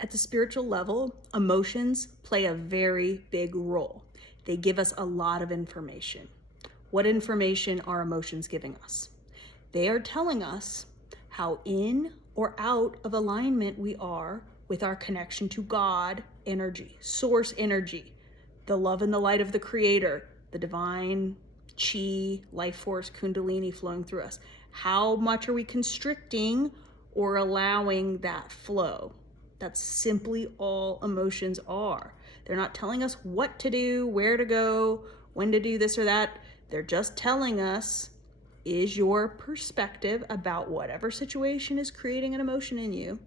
At the spiritual level, emotions play a very big role. They give us a lot of information. What information are emotions giving us? They are telling us how in or out of alignment we are with our connection to God energy, source energy, the love and the light of the Creator, the divine chi, life force, kundalini flowing through us. How much are we constricting or allowing that flow? That's simply all emotions are. They're not telling us what to do, where to go, when to do this or that. They're just telling us, is your perspective about whatever situation is creating an emotion in you,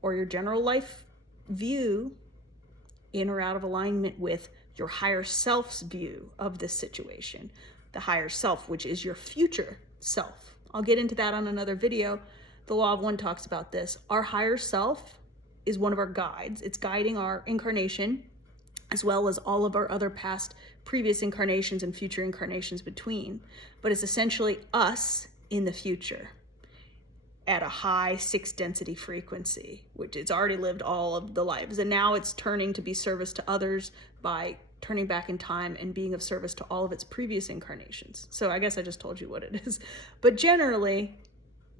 or your general life view, in or out of alignment with your higher self's view of this situation. The higher self, which is your future self. I'll get into that on another video. The Law of One talks about this. Our higher self is one of our guides. It's guiding our incarnation, as well as all of our other past, previous incarnations and future incarnations between. But it's essentially us in the future at a high 6 density frequency, which it's already lived all of the lives. And now it's turning to be service to others by turning back in time and being of service to all of its previous incarnations. So I guess I just told you what it is. But generally,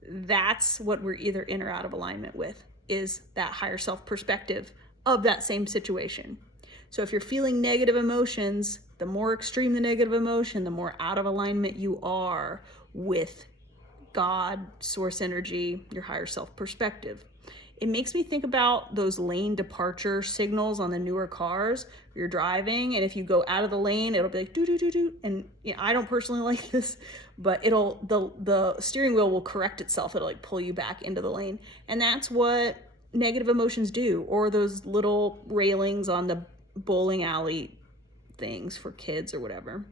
that's what we're either in or out of alignment with, is that higher self perspective of that same situation. So if you're feeling negative emotions, the more extreme the negative emotion, the more out of alignment you are with God, source energy, your higher self perspective. It makes me think about those lane departure signals on the newer cars. You're driving, and if you go out of the lane, it'll be like doo doo doo doo. And you know, I don't personally like this, but the steering wheel will correct itself. It'll like pull you back into the lane, and that's what negative emotions do. Or those little railings on the bowling alley things for kids or whatever,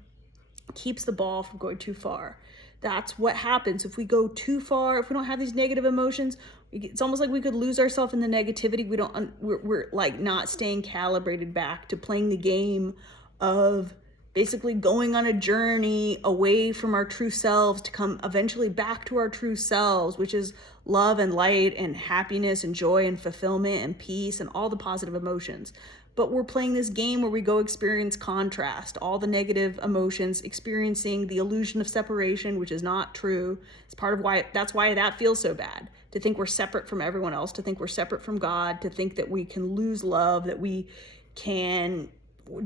keeps the ball from going too far. That's what happens if we go too far. If we don't have these negative emotions, it's almost like we could lose ourselves in the negativity. We're like not staying calibrated back to playing the game of basically going on a journey away from our true selves to come eventually back to our true selves, which is love and light and happiness and joy and fulfillment and peace and all the positive emotions. But we're playing this game where we go experience contrast, all the negative emotions, experiencing the illusion of separation, which is not true. It's part of why, that's why that feels so bad, to think we're separate from everyone else, to think we're separate from God, to think that we can lose love, that we can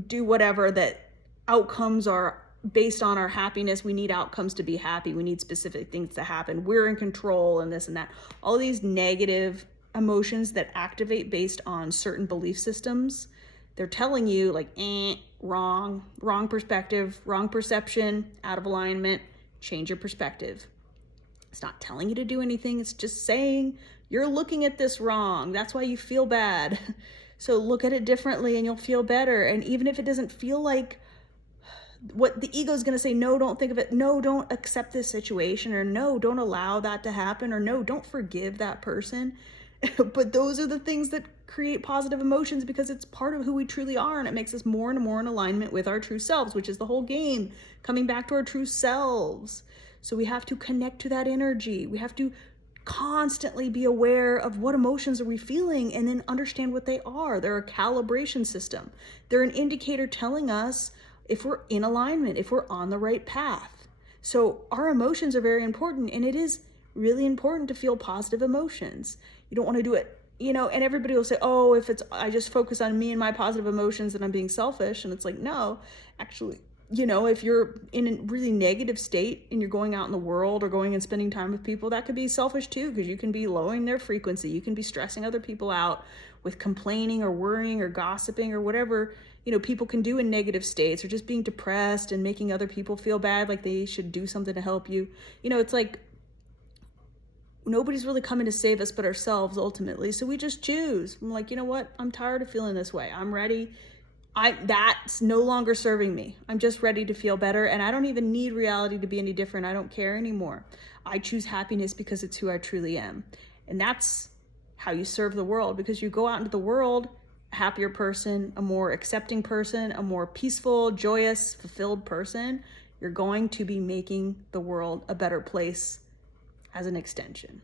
do whatever, that outcomes are based on our happiness. We need outcomes to be happy. We need specific things to happen. We're in control and this and that. All these negative emotions that activate based on certain belief systems, they're telling you like, wrong perspective, wrong perception, out of alignment, change your perspective. It's not telling you to do anything. It's just saying you're looking at this wrong. That's why you feel bad. So look at it differently and you'll feel better. And even if it doesn't feel like what the ego is going to say, no, don't think of it. No, don't accept this situation, or no, don't allow that to happen, or no, don't forgive that person. But those are the things that create positive emotions, because it's part of who we truly are, and it makes us more and more in alignment with our true selves, which is the whole game, coming back to our true selves. So we have to connect to that energy. We have to constantly be aware of what emotions are we feeling, and then understand what they are. They're a calibration system. They're an indicator telling us if we're in alignment, if we're on the right path. So our emotions are very important, and it is really important to feel positive emotions. You don't want to do it, and everybody will say, oh, if I just focus on me and my positive emotions, then I'm being selfish. And it's like, no, actually, if you're in a really negative state and you're going out in the world or going and spending time with people, that could be selfish too, because you can be lowering their frequency. You can be stressing other people out with complaining or worrying or gossiping or whatever, people can do in negative states, or just being depressed and making other people feel bad, like they should do something to help you. It's like, nobody's really coming to save us but ourselves ultimately. So we just choose. I'm like, you know what? I'm tired of feeling this way. I'm ready. That's no longer serving me. I'm just ready to feel better. And I don't even need reality to be any different. I don't care anymore. I choose happiness because it's who I truly am. And that's how you serve the world, because you go out into the world a happier person, a more accepting person, a more peaceful, joyous, fulfilled person. You're going to be making the world a better place as an extension.